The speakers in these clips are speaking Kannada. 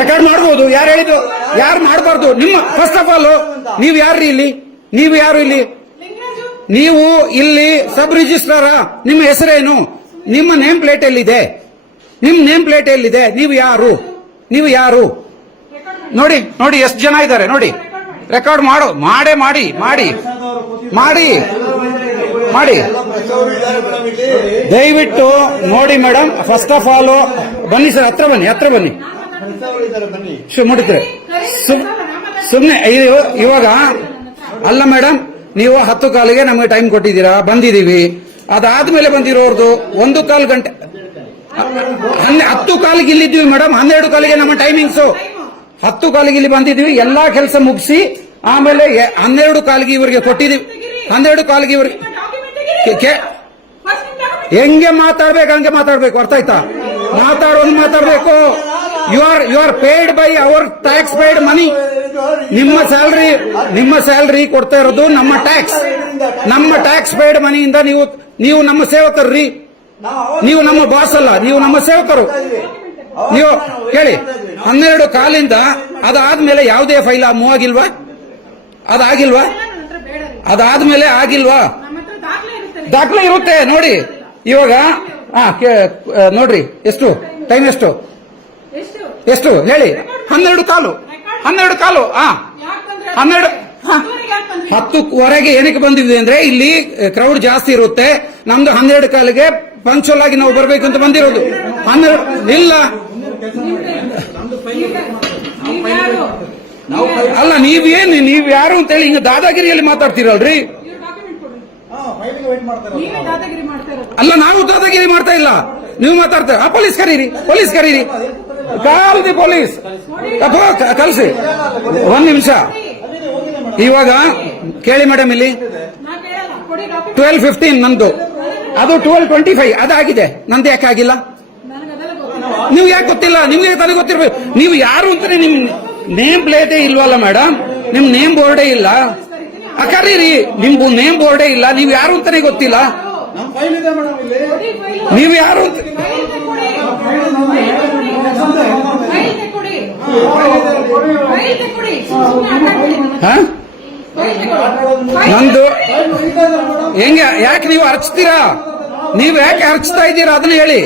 ರೆಕಾರ್ಡ್ ಮಾಡ್ಬೋದು. ಯಾರು ಹೇಳಿದ್ರು? ಯಾರು ಮಾಡಬಾರ್ದು? ನಿಮ್ಮ ಫಸ್ಟ್ ಆಫ್ ಆಲ್ ನೀವು ಯಾರ್ರಿ ಇಲ್ಲಿ? ನೀವು ಯಾರು ಇಲ್ಲಿ? ನೀವು ಇಲ್ಲಿ ಸಬ್ ರಿಜಿಸ್ಟ್ರಾರ ನಿಮ್ಮ ಹೆಸರೇನು? ನಿಮ್ಮ ನೇಮ್ ಪ್ಲೇಟ್ ಎಲ್ಲಿದೆ? ನಿಮ್ಮ ನೇಮ್ ಪ್ಲೇಟ್ ಎಲ್ಲಿದೆ? ನೀವು ಯಾರು? ನೀವು ಯಾರು? ನೋಡಿ ನೋಡಿ, ಎಷ್ಟು ಜನ ಇದ್ದಾರೆ, ನೋಡಿ. ರೆಕಾರ್ಡ್ ಮಾಡು. ಮಾಡೇ, ಮಾಡಿ ಮಾಡಿ. ಮಾಡಿ. ಮಾಡಿ. ದಯವಿಟ್ಟು ನೋಡಿ ಮೇಡಮ್ ಫಸ್ಟ್ ಆಫ್ ಆಲ್ ಬನ್ನಿ ಸರ್ ಹತ್ರ ಬನ್ನಿ ಹತ್ರ ಬನ್ನಿ. ಮುಡಿದ್ರೆ ಸುಮ್ಮನೆ ಇವಾಗ, ಅಲ್ಲ ಮೇಡಮ್ ನೀವು ಹತ್ತು ಕಾಲಿಗೆ ನಮಗೆ ಟೈಮ್ ಕೊಟ್ಟಿದ್ದೀರಾ, ಬಂದಿದ್ದೀವಿ. ಅದಾದ್ಮೇಲೆ ಬಂದಿರೋರ್ದು ಒಂದು ಕಾಲು ಗಂಟೆ ಹತ್ತು ಕಾಲಿಗೆ ಇಲ್ಲಿದ್ದೀವಿ ಮೇಡಮ್ ಹನ್ನೆರಡು ಕಾಲಿಗೆ ನಮ್ಮ ಟೈಮಿಂಗ್ಸು ಹತ್ತು ಕಾಲಿಗೆ ಇಲ್ಲಿ ಬಂದಿದ್ದೀವಿ, ಎಲ್ಲಾ ಕೆಲಸ ಮುಗಿಸಿ, ಆಮೇಲೆ ಹನ್ನೆರಡು ಕಾಲಿಗೆ ಇವರಿಗೆ ಕೊಟ್ಟಿದ್ದೀವಿ, ಹನ್ನೆರಡು ಕಾಲಿಗೆ ಇವ್ರಿಗೆ ಹೆಂಗೆ ಮಾತಾಡ್ಬೇಕು, ಹಂಗೆ ಮಾತಾಡ್ಬೇಕು? ಅರ್ಥ ಆಯ್ತಾ? ಮಾತಾಡೋದು ಮಾತಾಡ್ಬೇಕು. You are you are paid by our tax paid money ನಿಮ್ಮ ಸ್ಯಾಲ್ರಿ ನಿಮ್ಮ ಸ್ಯಾಲ್ರಿ ಕೊಡ್ತಾ ಇರೋದು ನಮ್ಮ ಟ್ಯಾಕ್ಸ್ ನಮ್ಮ ಟ್ಯಾಕ್ಸ್ ಪೇಯ್ಡ್ ಮನಿಯಿಂದ ನೀವು ನೀವು ನಮ್ಮ ಸೇವಕರ್ರಿ. ನೀವು ನಮ್ಮ ಬಾಸ್ ಅಲ್ಲ, ನೀವು ನಮ್ಮ ಸೇವಕರು. ನೀವು ಕೇಳಿ, ಹನ್ನೆರಡು ಕಾಲಿಂದ ಅದಾದ್ಮೇಲೆ ಯಾವುದೇ ಫೈಲ್ ಮೂವ್ ಆಗಿಲ್ವಾ? ಅದಾಗಿಲ್ವಾ? ಅದಾದ್ಮೇಲೆ ಆಗಿಲ್ವಾ? ದಾಖಲೆ ಇರುತ್ತೆ ನೋಡಿ. ಇವಾಗ ಹಾ ನೋಡ್ರಿ ಎಷ್ಟು? ಟೈಮ್ ಎಷ್ಟು? ಎಷ್ಟು? ಹೇಳಿ. ಹನ್ನೆರಡು ಕಾಲು. ಹನ್ನೆರಡು ಕಾಲು ಹಾ ಹನ್ನೆರಡು ಹ. ಹತ್ತುವರೆಗೆ ಏನಕ್ಕೆ ಬಂದಿದ್ವಿ ಅಂದ್ರೆ ಇಲ್ಲಿ ಕ್ರೌಡ್ ಜಾಸ್ತಿ ಇರುತ್ತೆ. ನಮ್ದು ಹನ್ನೆರಡು ಕಾಲಿಗೆ ಪಂಕ್ಚುಲ್ ಆಗಿ ನಾವು ಬರಬೇಕು ಅಂತ ಬಂದಿರೋದು. ಹನ್ನೆರಡು ಇಲ್ಲ. ಅಲ್ಲ ನೀವೇನ್ ನೀವ್ ಯಾರು ಅಂತ ಹೇಳಿ ಹಿಂಗ ದಾದಾಗಿರಿಯಲ್ಲಿ ಮಾತಾಡ್ತೀರಲ್ರಿ ನೀವೇ ದಾದಾಗಿರಿ ಮಾಡ್ತಾ ಇರೋದು ಅಲ್ಲ ನಾನು ದಾದಾಗಿರಿ ಮಾಡ್ತಾ ಇಲ್ಲ. ನೀವು ಮಾತಾಡ್ತಾರೆ ಆ ಪೊಲೀಸ್ ಕರೀರಿ ಪೊಲೀಸ್ ಕರೀರಿ. ಕಾಲ್ ದಿ ಪೊಲೀಸ್ ಕಲ್ಸಿ ಒಂದ್ ನಿಮಿಷ. ಇವಾಗ ಕೇಳಿ ಮೇಡಮ್ ಇಲ್ಲಿ. ಟ್ವೆಲ್ ಫಿಫ್ಟೀನ್ ನಂದು. ಅದು ಟ್ವೆಲ್ ಟ್ವೆಂಟಿ ಫೈವ್ ಅದಾಗಿದೆ. ನಂದು ಯಾಕೆ ಆಗಿಲ್ಲ? ನೀವು ಯಾಕೆ ಗೊತ್ತಿಲ್ಲ? ನಿಮ್ಗೆ ತಾನೇ ಗೊತ್ತಿರ್ಬೇಕು. ನೀವು ಯಾರು ಅಂತಾನೆ ನಿಮ್ ನೇಮ್ ಪ್ಲೇಟೇ ಇಲ್ವಲ್ಲ ಮೇಡಮ್ ನಿಮ್ ನೇಮ್ ಬೋರ್ಡೇ ಇಲ್ಲ. ಆ, ಕರೀರಿ ನಿಮ್ದು ನೇಮ್ ಬೋರ್ಡೇ ಇಲ್ಲ ನೀವು ಯಾರು ಅಂತಾನೆ ಗೊತ್ತಿಲ್ಲ? ನೀವ್ ಫೈಲ್ ಇದೆ ಮೇಡಮ್ ಇಲ್ಲಿ. ನೀವು ಯಾರು ನಂದು ಹೆಂಗ ಹೆಂಗೆ ಯಾಕೆ ನೀವು ಅರ್ಚ್ತೀರಾ? ನೀವು ಯಾಕೆ ಅರ್ಚ್ತಾ ಇದ್ದೀರಾ? ಅದನ್ನ ಹೇಳಿ.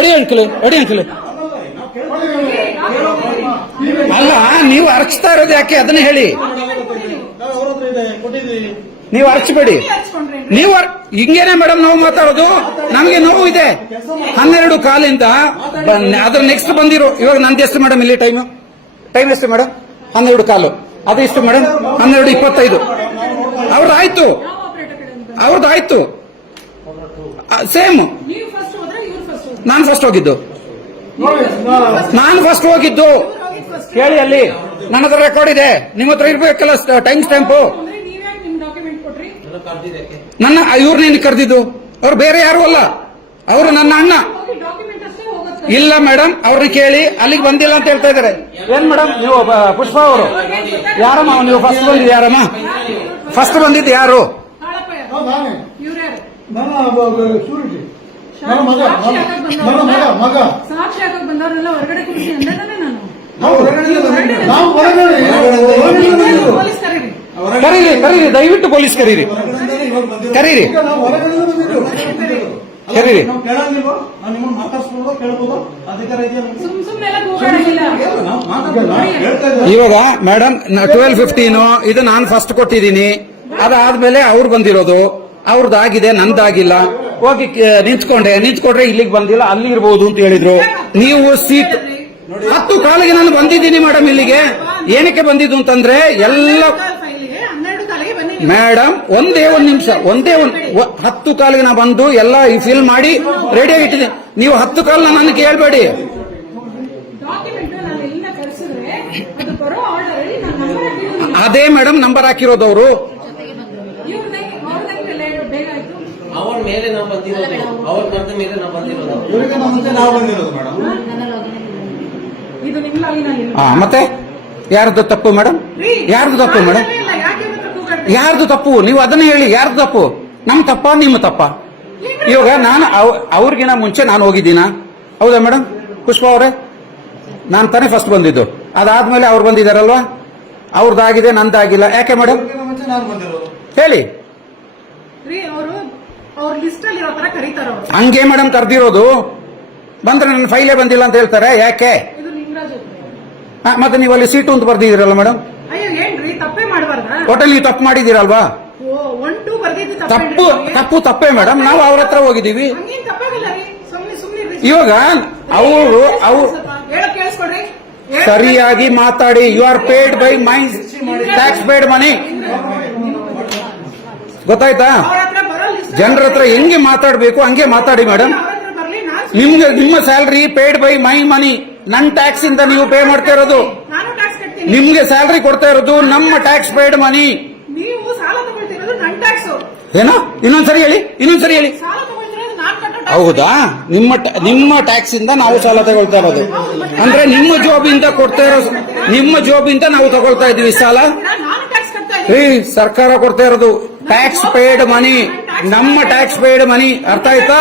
ಅಡಿ ಅಂಕಲ್ ಅಂಕಲ್. ಅಲ್ಲ, ನೀವು ಅರ್ಚ್ತಾ ಇರೋದು ಯಾಕೆ? ಅದನ್ನ ಹೇಳಿ. ನೀವು. ಅರ್ಚಬೇಡಿ. ನೀವು ಹಿಂಗೇನೆ ಮೇಡಮ್ ನಾವು ಮಾತಾಡೋದು? ನಮಗೆ ನೋವು ಇದೆ. ಹನ್ನೆರಡು ಕಾಲಿಂದ ಅದ್ರ ನೆಕ್ಸ್ಟ್ ಬಂದಿರೋ ಇವಾಗ ನಂದು ಎಷ್ಟು ಮೇಡಮ್ ಇಲ್ಲಿ ಟೈಮ್ ಟೈಮ್ ಎಷ್ಟು ಮೇಡಮ್ ಹನ್ನೆರಡು ಕಾಲು. ಅದು ಎಷ್ಟು ಮೇಡಮ್ ಹನ್ನೆರಡು ಇಪ್ಪತ್ತೈದು. ಅವ್ರದ್ದು ಆಯ್ತು. ಅವ್ರದ್ದು ಆಯ್ತು. ಸೇಮ್ ನೀವು ಫಸ್ಟ್ ಹೋದ್ರೆ ಇವ್ರು ಫಸ್ಟ್ ಹೋದ್ರು ನಾನು ಫಸ್ಟ್ ಹೋಗಿದ್ದು. ನಾನು ಫಸ್ಟ್ ಹೋಗಿದ್ದು. ಕೇಳಿ ಅಲ್ಲಿ. ನನ್ನ ಹತ್ರ ರೆಕಾರ್ಡ್ ಇದೆ. ನಿಮ್ಮ ಹತ್ರ ಇರ್ಬೇಕಲ್ಲ ಟೈಮ್ ಸ್ಟ್ಯಾಂಪು ನನ್ನ ಇವ್ರ ಇವ್ರನ್ನೇನು ಕರೆದಿದ್ದು? ಅವ್ರು ಬೇರೆ ಯಾರು ಅಲ್ಲ. ಅವರು ನನ್ನ ಅಣ್ಣ. ಇಲ್ಲ ಮೇಡಮ್ ಅವ್ರನ್ನ ಕೇಳಿ. ಅಲ್ಲಿಗೆ ಬಂದಿಲ್ಲ ಅಂತ ಹೇಳ್ತಾ ಇದಾರೆ ಏನ್ ಮೇಡಮ್ ನೀವು ಪುಷ್ಪ ಅವರು? ಯಾರಮ್ಮ ನೀವು ಫಸ್ಟ್ ಬಂದಿದ್ದು ಯಾರಮ್ಮ? ಫಸ್ಟ್ ಬಂದಿದ್ದು ಯಾರು? ನನ್ನ ಶೂರಿಟಿ ಮಗ ನನ್ನ ಮಗ ಮಗ ಸಾಕ್ಷಿ ಹಾಕಕ್ ಬಂದವ್ರನ್ನೆಲ್ಲ ಹೊರಗಡೆ ಕೂರಿಸಿ ಅಂದಾನೆ ನಾನು. ನಾವು ಹೊರಗಡೆ ನಾವು ಹೊರಗಡೆ ಪೊಲೀಸ್ ಕರೀರಿ. ಕರೀರಿ ದಯವಿಟ್ಟು ಪೊಲೀಸ್ ಕರೀರಿ. ಕರೀರಿ. ಕರೀರಿ. ಇವಾಗ ಮೇಡಮ್ ಟ್ವೆಲ್ ಫಿಫ್ಟೀನು ಇದು ನಾನು ಫಸ್ಟ್ ಕೊಟ್ಟಿದ್ದೀನಿ. ಅದಾದ್ಮೇಲೆ ಅವ್ರು ಬಂದಿರೋದು. ಅವ್ರದ್ದಾಗಿದೆ, ನಂದಾಗಿಲ್ಲ. ಹೋಗಿ ನಿಂತ್ಕೊಂಡೆ. ನಿಂತ್ಕೊಂಡ್ರೆ ಇಲ್ಲಿಗೆ ಬಂದಿಲ್ಲ, ಅಲ್ಲಿ ಇರ್ಬೋದು ಅಂತ ಹೇಳಿದ್ರು. ನೀವು ಸೀಟ್ ಹತ್ತು ಕಾಲಿಗೆ ನಾನು ಬಂದಿದ್ದೀನಿ ಮೇಡಮ್ ಇಲ್ಲಿಗೆ. ಏನಕ್ಕೆ ಬಂದಿದ್ದು ಅಂತಂದ್ರೆ ಎಲ್ಲ ಮೇಡಮ್ ಒಂದೇ ಒಂದ್ ನಿಮಿಷ, ಒಂದೇ ಒಂದ್ ಹತ್ತು ಕಾಲಿಗೆ ನಾ ಬಂದು ಎಲ್ಲ ಫಿಲ್ ಮಾಡಿ ರೆಡಿ ಆಗಿಟ್ಟಿದ್ದೀನಿ ನೀವು ಹತ್ತು ಕಾಲ ನನ್ನ ಕೇಳಬೇಡಿ ಅದು ಮೇಡಮ್ ನಂಬರ್ ಹಾಕಿರೋದು ಅವರು ಇವ್ರನ್ನೇ ಅವ್ರನ್ನೇ ಬೇಗ ಅವರ ಮೇಲೆ ನಾವು ಬಂದಿರೋದು. ಅವನ ಮರದ ಮೇಲೆ ನಾವು ಬಂದಿರೋದು. ಇವರಿಗೆ ನಮ್ಮ ಮುಂಚೆ ನಾವು ಬಂದಿರೋದು ಮೇಡಮ್. ಇದು. ನಿಮ್ಮ ಲಾಗಿನಲ್ಲಿ ಹಾ ಮತ್ತೆ? ಯಾರ್ದು ತಪ್ಪು ಮೇಡಮ್? ಯಾರ್ದು ತಪ್ಪು ಮೇಡಮ್? ಯಾರ್ದು ತಪ್ಪು? ನೀವು ಅದನ್ನ ಹೇಳಿ ಯಾರ್ದು ತಪ್ಪು? ನಮ್ ತಪ್ಪ ನಿಮ್ಮ ತಪ್ಪ? ಇವಾಗ ನಾನು ಅವ್- ಅವ್ರಿಗಿನ ಮುಂಚೆ ನಾನು ಹೋಗಿದ್ದೀನ? ಹೌದಾ ಮೇಡಮ್? ಪುಷ್ಪ ಅವರೇ? ನಾನು ತಾನೇ ಫಸ್ಟ್ ಬಂದಿದ್ದು. ಅದಾದ್ಮೇಲೆ ಅವ್ರು ಬಂದಿದಾರಲ್ವಾ? ಅವ್ರದ್ದಾಗಿದೆ ನಂದಾಗಿಲ್ಲ. ಯಾಕೆ ಮೇಡಮ್? ಹೇಳಿ ಅವರು ಅವ್ರ ಲಿಸ್ಟ್ ಅಲ್ಲಿ ಇರೋ ತರ ಕರೀತಾರ ಅವರು. ಹಂಗೆ ಮೇಡಮ್ ಕರ್ದಿರೋದು ಬಂದ್ರೆ ನನ್ನ ಫೈಲೇ ಬಂದಿಲ್ಲ ಅಂತ ಹೇಳ್ತಾರೆ. ಯಾಕೆ? ಇದು. ಮತ್ತೆ ನೀವು ಅಲ್ಲಿ ಸೀಟು ಅಂತ ಬರ್ದಿದ್ದೀರಲ್ಲ ಮೇಡಮ್ ಅಯ್ಯೋ ಏನ್ರಿ? ತಪ್ಪೇ ಮಾಡಬಾರ್ದ? ಒಟ್ಟಲ್ಲಿ ನೀವು ತಪ್ಪು ಮಾಡಿದ್ದೀರಲ್ವಾ? ಓ ಒನ್ ಟೂ ಬರ್ದಿದ್ದು ತಪ್ಪು ತಪ್ಪು ತಪ್ಪೇ ಮೇಡಮ್ ನಾವು ಅವ್ರ ಹತ್ರ ಹೋಗಿದ್ದೀವಿ. ಹಂಗೇನ್ ತಪ್ಪಾಗಿಲ್ಲ ರೀ. ಸುಮ್ನೆ ಸುಮ್ನೆ ಇವಾಗ ಅವರು ಅವ್ರು ಹೇಳ ಕೇಳಿಸ್ಕೊಡ್ರಿ. ಹೇಳ- ಸರಿಯಾಗಿ ಮಾತಾಡಿ. You are paid by my tax paid money ಗೊತ್ತಾಯ್ತಾ? ಅವ್ರ ಹತ್ರ ಜನರ ಹತ್ರ ಹೆಂಗೆ ಮಾತಾಡಬೇಕು ಹಂಗೆ ಮಾತಾಡಿ ಮೇಡಮ್ ನಿಮ್ಗೆ ನಿಮ್ಮ salary paid by my money ನನ್ನ ಟ್ಯಾಕ್ಸ್ ಇಂದ ನೀವು ಪೇ ಮಾಡ್ತಾ ಇರೋದು. ನಿಮ್ಗೆ ಸ್ಯಾಲ್ರಿ ಕೊಡ್ತಾ ಇರೋದು ನಮ್ಮ ಟ್ಯಾಕ್ಸ್ ಪೇಡ್ ಮನಿ ಏನೋ? ಇನ್ನೊಂದ್ಸರಿ ಹೇಳಿ ಇನ್ನೊಂದ್ಸರಿ ಹೇಳಿ. ಹೌದಾ? ನಿಮ್ಮ ನಿಮ್ಮ ಟ್ಯಾಕ್ಸ್ ಇಂದ ನಾವು ಸಾಲ ತಗೊಳ್ತಾ ಇರೋದು. ಅಂದ್ರೆ ನಿಮ್ಮ ಜಾಬ್ ಇಂದ ಕೊಡ್ತಾ ಇರೋ ನಿಮ್ಮ ಜಾಬ್ ಇಂದ ನಾವು ತಗೊಳ್ತಾ ಇದೀವಿ ಸಾಲ. ಸರ್ಕಾರ ಕೊಡ್ತಾ ಇರೋದು. ಟ್ಯಾಕ್ಸ್ ಪೇಡ್ ಮನಿ ನಮ್ಮ ಟ್ಯಾಕ್ಸ್ ಪೇಡ್ ಮನಿ ಅರ್ಥ ಆಯ್ತಾ?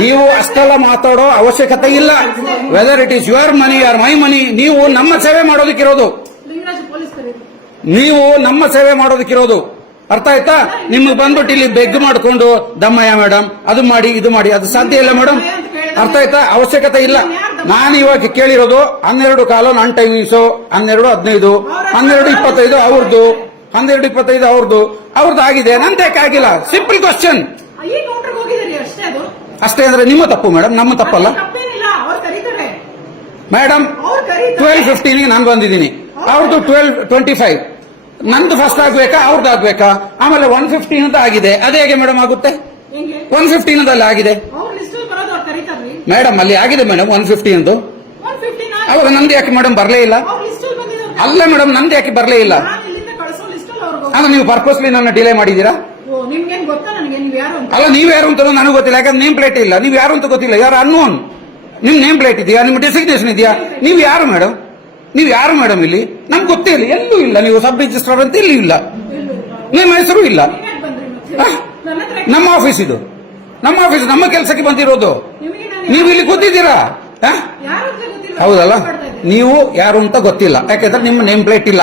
ನೀವು ಅಷ್ಟೆಲ್ಲ ಮಾತಾಡೋ ಅವಶ್ಯಕತೆ ಇಲ್ಲ. Whether it is your money ಯಾರ್ ಮೈ ಮನಿ ನೀವು ನಮ್ಮ ಸೇವೆ ಮಾಡೋದಕ್ಕಿರೋದು. ನೀವು ನಮ್ಮ ಸೇವೆ ಮಾಡೋದಕ್ಕಿರೋದು. ಅರ್ಥ ಆಯ್ತಾ? ನಿಮ್ಗೆ ಬಂದ್ಬಿಟ್ಟು ಇಲ್ಲಿ ಬೆಗ್ ಮಾಡಿಕೊಂಡು, ದಮ್ಮಯ್ಯ ಮೇಡಮ್ ಅದು ಮಾಡಿ, ಇದು ಮಾಡಿ, ಅದು ಸಾಧ್ಯ ಇಲ್ಲ ಮೇಡಮ್ ಅರ್ಥ ಆಯ್ತಾ? ಅವಶ್ಯಕತೆ ಇಲ್ಲ. ನಾನು ಇವಾಗ ಕೇಳಿರೋದು ಹನ್ನೆರಡು ಕಾಲು, ನನ್ನ ಟೈಮಿಂಗ್ಸು ಹನ್ನೆರಡು ಹದಿನೈದು, ಹನ್ನೆರಡು ಇಪ್ಪತ್ತೈದು, ಅವ್ರದ್ದು. ಹನ್ನೆರಡು ಇಪ್ಪತ್ತೈದು ಅವ್ರದ್ದು ಅವ್ರದ್ದು ಆಗಿದೆ. ನಂದೇಕೆ ಆಗಿಲ್ಲ ಸಿಂಪಲ್ ಕ್ವಶನ್ ಅಷ್ಟೇ ಅದು? ಅಷ್ಟೇ ಅಂದ್ರೆ ನಿಮ್ಮ ತಪ್ಪು ಮೇಡಮ್ ನಮ್ಮ ತಪ್ಪಲ್ಲ. ಮೇಡಮ್ ಟ್ವೆಲ್ ಫಿಫ್ಟೀನ್ಗೆ ನಾನು ಬಂದಿದ್ದೀನಿ. ಅವ್ರದ್ದು ಟ್ವೆಲ್ ಟ್ವೆಂಟಿ ಫೈವ್ ನಂದು ಫಸ್ಟ್ ಆಗ್ಬೇಕಾ? ಅವ್ರದ್ದು ಆಗ್ಬೇಕಾ? ಆಮೇಲೆ ಒನ್ ಫಿಫ್ಟೀನ್ ಅಂತ ಆಗಿದೆ. ಅದೇ ಹೇಗೆ ಮೇಡಮ್ ಆಗುತ್ತೆ? ಒನ್ ಫಿಫ್ಟೀನ್ ಅಲ್ಲಿ ಆಗಿದೆ. ಮೇಡಮ್ ಅಲ್ಲಿ ಆಗಿದೆ ಮೇಡಮ್ ಒನ್ ಫಿಫ್ಟೀನ್ ಫಿಫ್ಟೀನ್ ಅವಾಗ ನಂದು ಯಾಕೆ ಮೇಡಮ್ ಬರಲೇ ಇಲ್ಲ? ಅಲ್ಲ ಮೇಡಮ್ ನಂದು ಯಾಕೆ ಬರಲೇ ಇಲ್ಲ? ಅಲ್ಲ ನೀವು ಪರ್ಪಸ್ಲಿ ನನ್ನ ಡಿಲೇ ಮಾಡಿದ್ದೀರಾ? ಅಲ್ಲ ನೀವು ಯಾರು ಅಂತ ನನಗೆ ಗೊತ್ತಿಲ್ಲ. ಯಾಕಂದ್ರೆ ನೇಮ್ ಪ್ಲೇಟ್ ಇಲ್ಲ. ನೀವು ಯಾರು ಅಂತ ಗೊತ್ತಿಲ್ಲ. ಯಾರು ಅನ್ನೋನ್ ನಿಮ್ ನೇಮ್ ಪ್ಲೇಟ್ ಇದೆಯಾ? ನಿಮ್ಮ ಡೆಸಿಗ್ನೇಷನ್ ಇದೆಯಾ? ನೀವು ಯಾರು ಮೇಡಮ್ ನೀವು ಯಾರು ಮೇಡಮ್ ಇಲ್ಲಿ? ನಮ್ಗೆ ಗೊತ್ತೇ ಇಲ್ಲ. ಎಲ್ಲೂ ಇಲ್ಲ. ನೀವು ಸಬ್ ರಿಜಿಸ್ಟ್ರಾರ್ ಅಂತ ಇಲ್ಲಿ ಇಲ್ಲ. ನಿಮ್ಮ ಹೆಸರು ಇಲ್ಲ. ನಮ್ಮ ಆಫೀಸ್ ಇದು. ನಮ್ಮ ಆಫೀಸ್ ನಮ್ಮ ಕೆಲಸಕ್ಕೆ ಬಂದಿರೋದು. ನೀವು ಇಲ್ಲಿ ಕೂತಿದ್ದೀರಾ? ಅಂತ ಹೌದಲ್ಲ? ನೀವು ಯಾರು ಅಂತ ಗೊತ್ತಿಲ್ಲ. ಯಾಕಂದ್ರೆ ನಿಮ್ಮ ನೇಮ್ ಪ್ಲೇಟ್ ಇಲ್ಲ.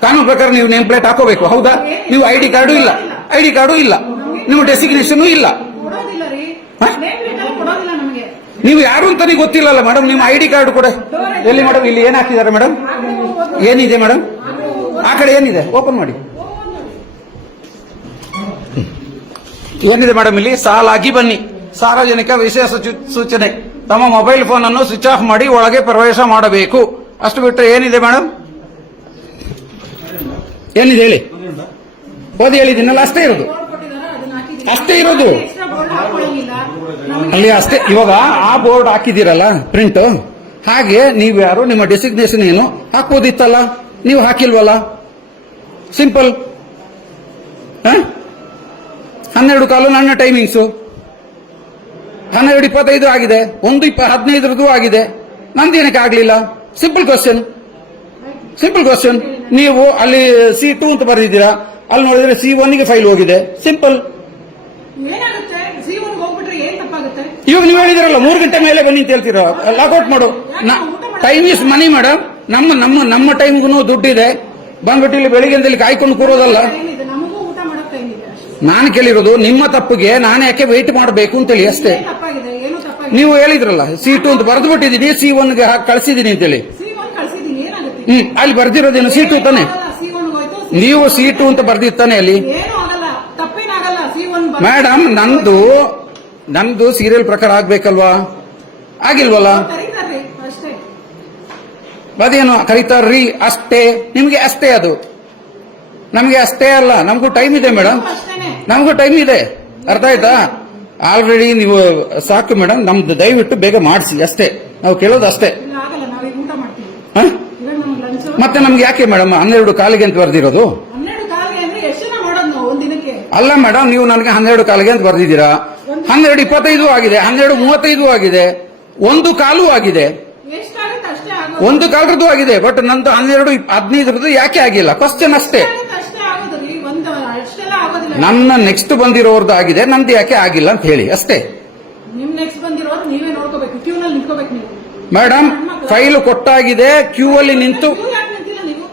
ಕಾನೂನು ಪ್ರಕಾರ ನೀವು ನೇಮ್ ಪ್ಲೇಟ್ ಹಾಕೋಬೇಕು ಹೌದಾ? ನೀವು ಐ ಡಿ ಕಾರ್ಡು ಇಲ್ಲ. ಐ ಡಿ ಕಾರ್ಡು ಇಲ್ಲ. ನಿಮ್ಮ ಡೆಸಿಗ್ನೇಷನ್ ಇಲ್ಲ. ನೀವು ಯಾರು ಅಂತಾನೆ ಗೊತ್ತಿಲ್ಲಲ್ಲ ಮೇಡಮ್ ನಿಮ್ಮ ಐ ಡಿ ಕಾರ್ಡ್ ಕೂಡ. ಎಲ್ಲಿ ಮೇಡಮ್ ಇಲ್ಲಿ ಏನ್ ಹಾಕಿದ್ದಾರೆ ಮೇಡಮ್ ಏನಿದೆ ಮೇಡಮ್ ಆ ಕಡೆ ಏನಿದೆ? ಓಪನ್ ಮಾಡಿ. ಏನಿದೆ ಮೇಡಮ್ ಇಲ್ಲಿ? ಸಾಲಾಗಿ ಬನ್ನಿ. ಸಾರ್ವಜನಿಕ ವಿಶೇಷ ಸೂಚ- ಸೂಚನೆ. ತಮ್ಮ ಮೊಬೈಲ್ ಫೋನ್ ಅನ್ನು ಸ್ವಿಚ್ ಆಫ್ ಮಾಡಿ ಒಳಗೆ ಪ್ರವೇಶ ಮಾಡಬೇಕು. ಅಷ್ಟು ಬಿಟ್ಟರೆ ಏನಿದೆ ಮೇಡಮ್ ಏನಿದೆ ಹೇಳಿ? ಓದಿ ಹೇಳಿದ್ದೀನಲ್ಲ ಅಷ್ಟೇ ಇರೋದು. ಅಷ್ಟೇ ಇರೋದು. ಅಲ್ಲಿ ಅಷ್ಟೇ. ಇವಾಗ ಆ ಬೋರ್ಡ್ ಹಾಕಿದ್ದೀರಲ್ಲ ಪ್ರಿಂಟ್ ಹಾಗೆ ನೀವು ಯಾರು ನಿಮ್ಮ ಡೆಸಿಗ್ನೇಷನ್ ಏನು ಹಾಕೋದಿತ್ತಲ್ಲ ನೀವು ಹಾಕಿಲ್ವಲ್ಲ? ಸಿಂಪಲ್ ಹನ್ನೆರಡು ಕಾಲು ನನ್ನ ಟೈಮಿಂಗ್ಸು ಹನ್ನೆರಡು ಇಪ್ಪತ್ತೈದು ಆಗಿದೆ ಒಂದು ಇಪ್ಪ ಹದಿನೈದರದ್ದು ಆಗಿದೆ. ನಂದೇನಕ್ಕೆ ಆಗಲಿಲ್ಲ? ಸಿಂಪಲ್ ಕ್ವಶನ್ ಸಿಂಪಲ್ ಕ್ವಶನ್ ನೀವು ಅಲ್ಲಿ ಸಿ ಟೂ ಅಂತ ಬರೆದಿದ್ದೀರಾ ಅಲ್ಲಿ ನೋಡಿದ್ರೆ ಸಿ ಒನ್ಗೆ ಫೈಲ್ ಹೋಗಿದೆ. ಸಿಂಪಲ್ ಇವಾಗ ನೀವು ಹೇಳಿದಿರಲ್ಲ ಮೂರು ಗಂಟೆ ಮೇಲೆ ಬನ್ನಿ ಅಂತ ಹೇಳ್ತೀರ? ಲಾಕ್ಔಟ್ ಮಾಡು. ಟೈಮ್ ಇಸ್ ಮನಿ ಮೇಡಮ್ ನಮ್ಮ ನಮ್ಮ ನಮ್ಮ ಟೈಮ್ಗೂ ದುಡ್ಡಿದೆ. ಬಂದ್ಬಿಟ್ಟು ಇಲ್ಲಿ ಬೆಳಿಗ್ಗೆ ಕಾಯ್ಕೊಂಡು ಕೂರೋದಲ್ಲ ಟೈಮ್ ಇದೆ ನಮಗೂ ಊಟ ಮಾಡಕ್ ಟೈಮ್ ಇದೆ ಅಷ್ಟೇ ನಾನು ಕೇಳಿರೋದು ನಿಮ್ಮ ತಪ್ಪಿಗೆ ನಾನು ಯಾಕೆ ವೆಯ್ಟ್ ಮಾಡಬೇಕು ಅಂತೇಳಿ ಅಷ್ಟೇ. ನೀವು ಹೇಳಿದ್ರಲ್ಲ ಸಿ ಟು ಅಂತ ಬರೆದು ಬಿಟ್ಟಿದ್ದೀನಿ ಸಿ ಒನ್ಗೆ ಹಾಕಿ ಕಳಿಸಿದ್ದೀನಿ ಅಂತೇಳಿ. ಹ್ಮ್ ಅಲ್ಲಿ ಬರ್ದಿರೋದೇನು ಸಿ ಟು ತಾನೆ? ನೀವು ಸಿ ಟು ಅಂತ ಬರ್ದಿತ್ತಾನೆ ಅಲ್ಲಿ? ಮೇಡಮ್ ನಂದು ನಂದು ಸೀರಿಯಲ್ ಪ್ರಕಾರ ಆಗ್ಬೇಕಲ್ವಾ? ಆಗಿಲ್ವಲ್ಲ? ಅದೇನು ಕರಿತಾರ್ರಿ ಅಷ್ಟೇ. ನಿಮ್ಗೆ ಅಷ್ಟೇ ಅದು. ನಮ್ಗೆ ಅಷ್ಟೇ ಅಲ್ಲ ನಮಗೂ ಟೈಮ್ ಇದೆ ಮೇಡಮ್ ನಮಗೂ ಟೈಮ್ ಇದೆ. ಅರ್ಥ ಆಯ್ತಾ? ಆಲ್ರೆಡಿ ನೀವು ಸಾಕು ಮೇಡಮ್ ನಮ್ದು ದಯವಿಟ್ಟು ಬೇಗ ಮಾಡಿಸಿ ಅಷ್ಟೇ. ನಾವು ಕೇಳೋದು ಅಷ್ಟೇ. ಮತ್ತೆ ನಮ್ಗೆ ಯಾಕೆ ಮೇಡಮ್ ಹನ್ನೆರಡು ಕಾಲಿಗೆ ಅಂತ ಬರ್ದಿರೋದು? ಅಲ್ಲ ಮೇಡಮ್ ನೀವು ನನಗೆ ಹನ್ನೆರಡು ಕಾಲಿಗೆ ಅಂತ ಬರ್ದಿದ್ದೀರಾ? ಹನ್ನೆರಡು ಇಪ್ಪತ್ತೈದು ಆಗಿದೆ ಹನ್ನೆರಡು ಮೂವತ್ತೈದು ಆಗಿದೆ ಒಂದು ಕಾಲು ಆಗಿದೆ. ಒಂದು ಕಾಲರದ್ದು ಆಗಿದೆ ಬಟ್ ನಂದು ಹನ್ನೆರಡು ಹದಿನೈದರದ್ದು ಯಾಕೆ ಆಗಿಲ್ಲ? ಕ್ವಶನ್ ಅಷ್ಟೇ ಎಷ್ಟಾಗುತ್ತೆ ಅಷ್ಟೇ ಆಗೋದು ರೀ ಒಂದು ಅಷ್ಟೆಲ್ಲ ಆಗೋದಿಲ್ಲ ನನ್ನ ನೆಕ್ಸ್ಟ್ ಬಂದಿರೋರ್ದು ಆಗಿದೆ ನಂದು ಯಾಕೆ ಆಗಿಲ್ಲ ಅಂತ ಹೇಳಿ ಅಷ್ಟೇ. ನಿಮ್ ನೆಕ್ಸ್ಟ್ ಬಂದಿರೋದು ನೀವೇ ನೋಡ್ಕೋಬೇಕು ಕ್ಯೂ ನಲ್ಲಿ ನಿಂತ್ಕೋಬೇಕು ನೀವು. ಮೇಡಮ್ ಫೈಲ್ ಕೊಟ್ಟಾಗಿದೆ ಕ್ಯೂ ಅಲ್ಲಿ ನಿಂತು ಕ್ಯೂ ಯಾಕೆ ನಿಂತಿಲ್ಲ ನೀವು?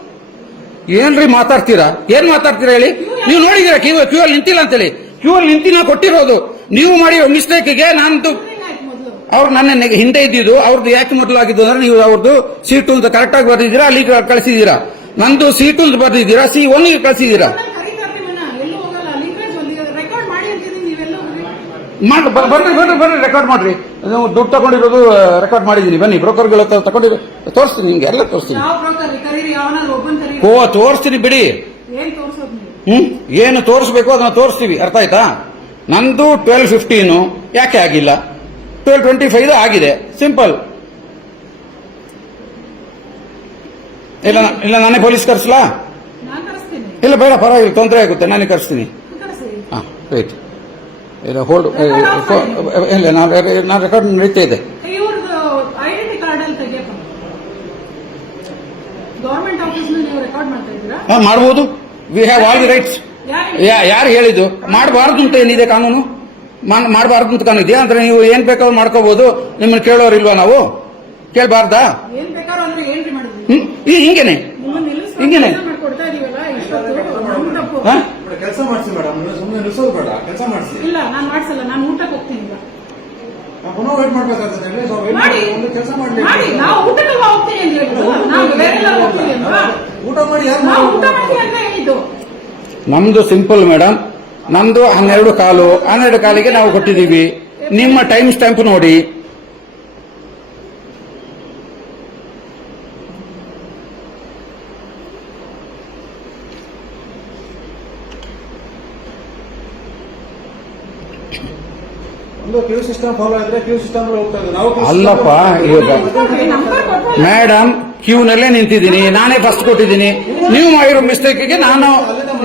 ಏನ್ರಿ ಮಾತಾಡ್ತೀರಾ? ಏನ್ ಮಾತಾಡ್ತೀರಾ ಹೇಳಿ? ನೀವು ನೋಡಿದೀರಾ ಕ್ಯೂ ಕ್ಯೂ ಅಲ್ಲಿ ನಿಂತಿಲ್ಲ ಅಂತೇಳಿ ಕ್ಯೂ ಅಲ್ಲಿ ನಿಂತಿನ ಕೊಟ್ಟಿರೋದು. ನೀವು ಮಾಡಿರೋ ಮಿಸ್ಟೇಕ್ಗೆ ನಂದು ಏನಾಯ್ತು ಮೊದಲು. ಅವ್ರು ನನ್ನ ಹಿಂದೆ ಇದ್ದಿದ್ದು ಅವ್ರದ್ದು ಯಾಕೆ ಮೊದಲು ಆಗಿದ್ದು ಅಂದ್ರೆ ನೀವು ಅವ್ರದ್ದು ಸೀಟು ಅಂತ ಕರೆಕ್ಟ್ ಆಗಿ ಬರ್ದಿದ್ದೀರಾ ಅಲ್ಲಿ ಕಳಿಸಿದೀರಾ ನಂದು ಸೀಟು ಅಂತ ಬರ್ದಿದ್ದೀರಾ ಸಿ ಒನ್ ಕಳಿಸಿದೀರಾ ಆಮೇಲೆ ಕರೀತಾ ಇರ್ತೀವಿ ಅಣ್ಣ, ಎಲ್ಲೂ ಹೋಗಲ್ಲ ಲಿಂಕೇಜ್ ರೆಕಾರ್ಡ್ ಮಾಡಿ ಅಂತಿದ್ದೀನಿ ನೀವೆಲ್ಲೂ ಮಾಡಿ ಬ- ಬರ್ರಿ ಬರ್ರಿ ಬರ್ರಿ ರೆಕಾರ್ಡ್ ಮಾಡ್ರಿ. ನೀವು ದುಡ್ಡು ತಗೊಂಡಿರೋದು ರೆಕಾರ್ಡ್ ಮಾಡಿದೀನಿ ಬನ್ನಿ ಬ್ರೋಕರ್ಗಳ ಹತ್ರ ತಗೊಂಡಿರೋ ತೋರಿಸ್ತೀನಿ ನಿಮ್ಗೆ ಎಲ್ಲ ತೋರಿಸ್ತೀನಿ. ಓ ತೋರಿಸ್ತೀನಿ ಬಿಡಿ. ಹ್ಮ್ ಏನು ತೋರಿಸ್ಬೇಕು ಅದನ್ನ ತೋರಿಸ್ತೀವಿ. ಅರ್ಥ ಆಯ್ತಾ? ನಂದು ಟ್ವೆಲ್ ಫಿಫ್ಟೀನು ಯಾಕೆ ಆಗಿಲ್ಲ? ಟ್ವೆಲ್ ಟ್ವೆಂಟಿ ಫೈವ್ ಆಗಿದೆ. ಸಿಂಪಲ್ ಇಲ್ಲ ಇಲ್ಲ ನಾನೇ ಪೊಲೀಸ್ ಕರ್ಸಲಾ? ಇಲ್ಲ ಬೇಡ ಪರವಾಗಿಲ್ಲ ತೊಂದರೆ ಆಗುತ್ತೆ ನಾನೇ ಕರ್ಸ್ತೀನಿ. ಹಾಂ ರೈಟ್ ಇಲ್ಲ ಹೋಲ್ಡ್ ಇಲ್ಲ ನಾನು ನಾನು ರೆಕಾರ್ಡ್ ನಡೀತಾ ಇದೆ ಹಾಂ ಮಾಡ್ಬೋದು. We have all the rights ಯಾರು ಯಾರು ಹೇಳಿದ್ದು? ಮಾಡಬಾರ್ದು ಅಂತ ಏನಿದೆ ಕಾನೂನು? ಮಾಡಬಾರ್ದು ಅಂತ ಕಾನೂನು ಇದೆಯಾ? ಅಂದ್ರೆ ನೀವು ಏನ್ ಬೇಕಾದ್ರೂ ಮಾಡ್ಕೋಬಹುದು ನಿಮ್ಮನ್ನ ಕೇಳೋರಿಲ್ವಾ ನಾವು? ಕೇಳಬಾರ್ದಾ? ಏನ್ ಹ್ಮ್ ಹಿಂಗೇನೆ. ಹಿಂಗೇನೆ? ಹಾ? ಕೆಲಸ ಮಾಡಿಸಿ ಮೇಡಮ್ ಸುಮ್ಮನೆ ನಿಲ್ಸೋದು ಬೇಡ ಕೆಲಸ ಮಾಡಿಸಿ. ಇಲ್ಲ ನಾನು ಮಾಡ್ಸಲ್ಲ ನಾನು ಊಟಕ್ಕೆ ಹೋಗ್ತೀನಿ ಈಗ. ಪುನಃ ವೇಟ್ ಮಾಡ್ಬೇಕಾಗ್ತದೆ ಇಲ್ಲಿ wait ಮಾಡಿ ಒಂದು ಕೆಲಸ ಮಾಡ್ಲಿ. ಮಾಡಿ ನಾವು ಊಟಕ್ಕೆ ಹೋಗ್ತೀನಿ ಅಂತ ನಾವು ಬೇರೆ ಎಲ್ಲ ಹೋಗ್ತೀವಿ ಅಲ್ವಾ ಊಟ ಮಾಡಿ ಯಾರು ನಾವು ಊಟ ಮಾಡಿ ಅಂತ ಹೇಳಿದ್ದು? ನಮ್ದು ಸಿಂಪಲ್ ಮೇಡಮ್ ನಮ್ದು ಹನ್ನೆರಡು ಕಾಲು ಹನ್ನೆರಡು ಕಾಲಿಗೆ ನಾವು ಕೊಟ್ಟಿದ್ದೀವಿ. ನಿಮ್ಮ ಟೈಮ್ ಸ್ಟ್ಯಾಂಪ್ ನೋಡಿ. ಕ್ಯೂ ಸಿಸ್ಟಮ್ ಫಾಲೋ ಇದ್ರೆ ಕ್ಯೂ ಸಿಸ್ಟಮ್ ಹೋಗ್ತಾ ಇದೆ ನಾವು queue ಅಲ್ಲಪ್ಪ, ಇವಾಗ- ಮೇಡಮ್ ಕ್ಯೂನಲ್ಲೇ ನಿಂತಿದ್ದೀನಿ ನಾನೇ ಫಸ್ಟ್ ಕೊಟ್ಟಿದ್ದೀನಿ. ನೀವು ಮಾಡಿರೋ ಮಿಸ್ಟೇಕಿಗೆ ನಾನು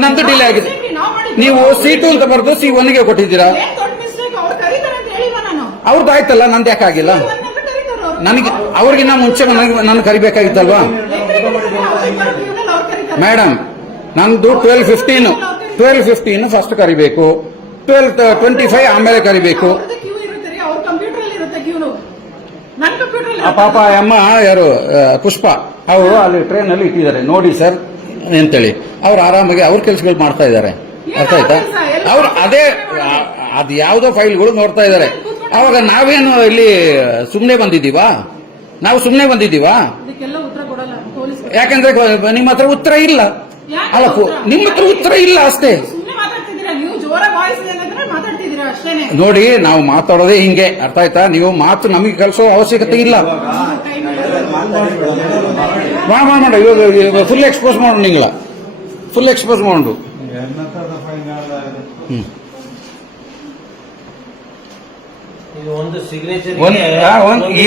ನಂದು ಡಿಲೇ ಆಗಿದೆ. ನಾವು. ನೀವು ಸೀಟು ಅಂತ ಬರೆದು ಸಿ ಒನ್ಗೆ ಕೊಟ್ಟಿದ್ದೀರಾ? ಏನ್ ದೊಡ್ಡ ಮಿಸ್ಟೇಕ್ ಅವ್ರು ಕರೀತಾರೆ ಅಂತ ನಾನು? ಅವ್ರದ್ದು ಆಯ್ತಲ್ಲ ನಂದು ಯಾಕೆ ಆಗಿಲ್ಲ. ನನಗೆ ಅವ್ರಿಗಿನ್ನ ಮುಂಚೆ ನನಗೆ ನನ್ನ ಕರಿಬೇಕಾಗಿತ್ತಲ್ವಾ? ಮೇಡಮ್ ನಂದು twelve fifteen twelve fifteen first ಕರಿಬೇಕು. ಟ್ವೆಲ್ ಟ್ವೆಂಟಿ ಫೈವ್ ಆಮೇಲೆ ಕರಿಬೇಕು ಅವ್ರದ್ದು queue ಇರುತ್ತೆ ರೀ, ಅವ್ರ ಕಂಪ್ಯೂಟರ್ ಅಲ್ಲಿ ಇರುತ್ತೆ ಕ್ಯೂ ನನ್ನ ಕಂಪ್ಯೂಟರ್ ಆ ಪಾಪ ಅಮ್ಮ ಯಾರು ಪುಷ್ಪ ಅವರು ಅಲ್ಲಿ ಟ್ರೈನ್ ಅಲ್ಲಿ ಇಟ್ಟಿದ್ದಾರೆ. ನೋಡಿ ಸರ್ ಅಂತೇಳಿ ಅವ್ರು ಆರಾಮಾಗಿ ಅವ್ರ ಕೆಲಸಗಳು ಮಾಡ್ತಾ ಇದ್ದಾರೆ. ಅರ್ಥ ಆಯ್ತಾ? ಅವ್ರು ಅದೇ ಅದು ಯಾವುದೋ ಫೈಲ್ಗಳು ನೋಡ್ತಾ ಇದ್ದಾರೆ. ಅವಾಗ ನಾವೇನು ಇಲ್ಲಿ ಸುಮ್ಮನೆ ಬಂದಿದ್ದೀವಾ? ನಾವು ಸುಮ್ಮನೆ ಬಂದಿದ್ದೀವಾ? ಯಾಕಂದ್ರೆ ನಿಮ್ಮ ಹತ್ರ ಉತ್ತರ ಇಲ್ಲ. ಅಲ್ಲ ನಿಮ್ಮ ಹತ್ರ ಉತ್ತರ ಇಲ್ಲ ಅಷ್ಟೇ. ನೋಡಿ ನಾವು ಮಾತಾಡೋದೇ ಹಿಂಗೆ. ಅರ್ಥ ಆಯ್ತಾ? ನೀವು ಮಾತು ನಮಗೆ ಕಲಿಸೋ ಅವಶ್ಯಕತೆ ಇಲ್ಲ. ಮಾಡ ಮಾಡ ಮಾಡ ಇವಾಗ ಫುಲ್ ಎಕ್ಸ್ಪೋಸ್ ಮಾಡೋಣ ನಿಂಗಳ. ಫುಲ್ ಎಕ್ಸ್ಪೋಸ್ ಮಾಡು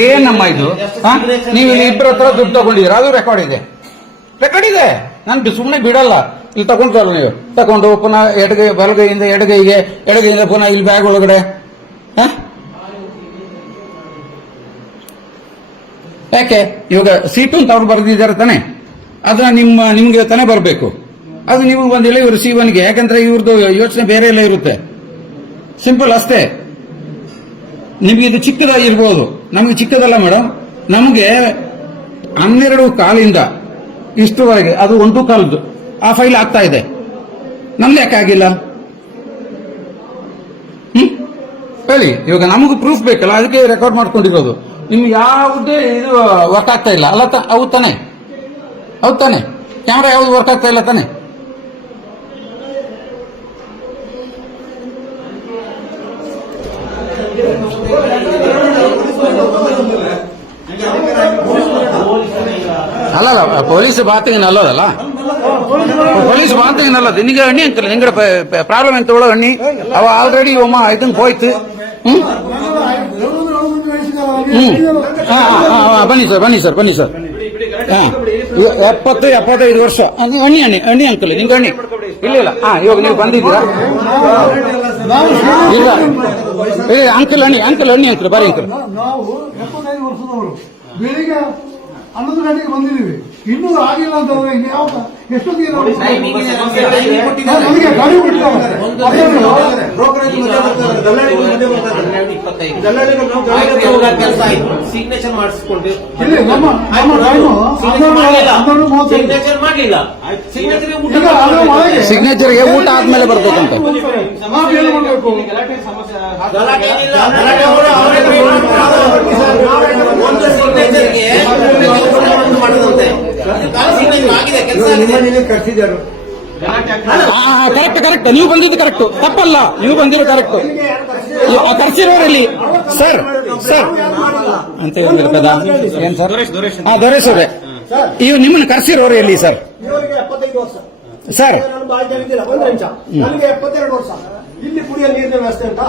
ಏನಮ್ಮ ಇದು? ನೀವು ಇಲ್ಲಿ ಇಬ್ಬರ ಹತ್ರ ದುಡ್ಡು ತಗೊಂಡಿದ್ದೀರಾ? ಅದು ರೆಕಾರ್ಡ್ ಇದೆ. ರೆಕಾರ್ಡ್ ಇದೆ. ನಾನು ಸುಮ್ಮನೆ ಬಿಡಲ್ಲ. ಇಲ್ಲಿ ತಗೊಂಡ್ರಲ್ಲ ನೀವು. ತಗೊಂಡು ಪುನಃ ಎಡಗೈ, ಬಲಗೈಯಿಂದ ಎಡಗೈಗೆ, ಎಡಗೈಯಿಂದ ಪುನಃ ಇಲ್ಲಿ ಬ್ಯಾಗ್ ಒಳಗಡೆ. ಹಾಂ? ಯಾಕೆ? ಇವಾಗ ಸೀಟು ಅಂತ ಅವ್ರು ಬರೆದಿದ್ದಾರೆ ತಾನೆ. ಅದನ್ನ ನಿಮ್ಮ, ನಿಮ್ಗೆ ತಾನೇ ಬರಬೇಕು. ಅದು ನಿಮಗೆ ಬಂದಿಲ್ಲ ಇವರು ಸಿವನ್ಗೆ ಯಾಕಂದ್ರೆ ಇವ್ರದ್ದು ಯೋಚನೆ ಬೇರೆ ಎಲ್ಲ ಇರುತ್ತೆ. ಸಿಂಪಲ್ ಅಷ್ಟೇ. ನಿಮ್ಗೆ ಇದು ಚಿಕ್ಕದಾಗಿರ್ಬೋದು. ನಮಗೆ ಚಿಕ್ಕದಲ್ಲ ಮೇಡಮ್ ನಮಗೆ ಹನ್ನೆರಡು ಕಾಲಿಂದ ಇಷ್ಟುವರೆಗೆ, ಅದು ಒಂದು ಕಾಲದ್ದು ಆ ಫೈಲ್ ಆಗ್ತಾ ಇದೆ. ನಮ್ದು ಯಾಕೆ ಆಗಿಲ್ಲ? ಹೇಳಿ, ಇವಾಗ ನಮಗೂ ಪ್ರೂಫ್ ಬೇಕಲ್ಲ, ಅದಕ್ಕೆ ರೆಕಾರ್ಡ್ ಮಾಡ್ಕೊಂಡಿರೋದು. ನಿಮ್ಗೆ ಯಾವುದೇ ಇದು ವರ್ಕ್ ಆಗ್ತಾ ಇಲ್ಲ. ಅಲ್ಲ ಹೌದ್ ತಾನೆ. ಹೌದು ತಾನೆ. ಕ್ಯಾಮ್ರಾ ಯಾವ್ದು ವರ್ಕ್ ಆಗ್ತಾ ಇಲ್ಲ ತಾನೆ? ಅಲ್ಲ ಅಲ್ಲ ಪೊಲೀಸ್ ಬಾತಿಗೆ ನಲ್ಲೋದಲ್ಲ ಪೊಲೀಸ್ ಬಾತಿಗೆ ನಲ್ಲದು ನಿನಗೆ ಅಣ್ಣಿ ಅಂತಲ್ಲ ನಿಂಗಡ ಪ್ರಾಬ್ಲಮ್ ಎಂತ ಒಳಗೆ ಅಣ್ಣಿ ಅವ ಆಲ್ರೆಡಿ ಒಮ್ಮ ಇದನ್ ಹೋಯ್ತು ಹ್ಮ್ ಹ್ಮ್ ಹಾ, ಹಾ, ಹಾ, ಹಾ, ಬನ್ನಿ ಸರ್ ಬನ್ನಿ ಸರ್ ಬನ್ನಿ ಸರ್ ಹಾ ಇವ- ಎಪ್ಪತ್ತು ಎಪ್ಪತ್ತೈದು ವರ್ಷ ಅದು ಅಣ್ಣಿ ಅಣ್ಣಿ ಅಣ್ಣಿ ಅಂಕಲ್ ನಿಂಗೆ ಅಣ್ಣಿ ಇಲ್ಲ ಇಲ್ಲ ಹಾ ಇವಾಗ ನೀವು ಬಂದಿದ್ದೀರಾ ಇಲ್ಲ ಇಲ್ಲ ಅಂಕಲ್ ಅಣ್ಣಿ ಅಂಕಲ್ ಅಣ್ಣಿ ಅಂಕಲ್ ಬರೀ ಅಂಕಲ್ ನಾವು ಎಪ್ಪತ್ತೈದು ವರ್ಷದವರು ಬೆಳಿಗ್ಗೆ ಹನ್ನೊಂದು ಗಂಟೆಗೆ ಬಂದಿದ್ದೀವಿ. ಇನ್ನೂ ಆಗಿಲ್ಲ ಅಂತ ಅವರು ಇನ್ನು ಯಾವ ಎಷ್ಟೊತ್ತಿಗೆ ನಮ್ಗೆ ಗಾಡಿ. ಒಂದು ಸಿಗ್ನೇಚರ್ ಮಾಡಿಸ್ಕೊಂಡು. ಇಲ್ಲಿ ನಮ್ಮ ನಮ್ಮ ಟೈಮು ಹನ್ನೊಂದು ಹನ್ನೊಂದು ಮೂವತ್ತೈದು. ಸಿಗ್ನೇಚರ್ ಮಾಡ್ಲಿಲ್ಲ. ಸಿಗ್ನೇಚರ್ ಊಟ ಸಿಗ್ನೇಚರ್ಗೆ ಆದ್ಮೇಲೆ ಬರ್ತದಂತ ಗಲಾಟೆ ಸಮಸ್ಯೆ ಗಲಾಟೆ ಏನಿಲ್ಲ ಗಲಾಟೆ ಅವರು ಅವರೇ pay ಮಾಡ್ತಾರೆ. ಒಂದು ಸಿಗ್ನೇಚರ್ಗೆ ಒಂದು ಕರೆಕ್ಟ್ ಕರೆಕ್ಟ್ ನೀವು ಬಂದಿದ್ದು ಕರೆಕ್ಟ್ ತಪ್ಪಲ್ಲ. ನೀವು ಬಂದಿರೋ ಕರೆಕ್ಟ್ ಕರ್ಸಿರೋರಲ್ಲಿ. ಸರ್ ಸರ್ ಅಂತ ಹೇಳಿದ್ರೆ ಏನ್ ಸರ್ ಹಾ. ದೊರೆಸೋರೆ ಇವ್ ನಿಮ್ಮನ್ನ ಕರ್ಸಿರೋರು ಎಲ್ಲಿ ಸರ್ ಇವರಿಗೆ ಎಪ್ಪತ್ತೈದು ವರ್ಷ. ಸರ್ ನನಗೆ ಎಪ್ಪತ್ತೆರಡು ವರ್ಷ. ಇಲ್ಲಿ ಕುಡಿಯೋ ನೀರಿನ ವ್ಯವಸ್ಥೆ ಉಂಟಾ?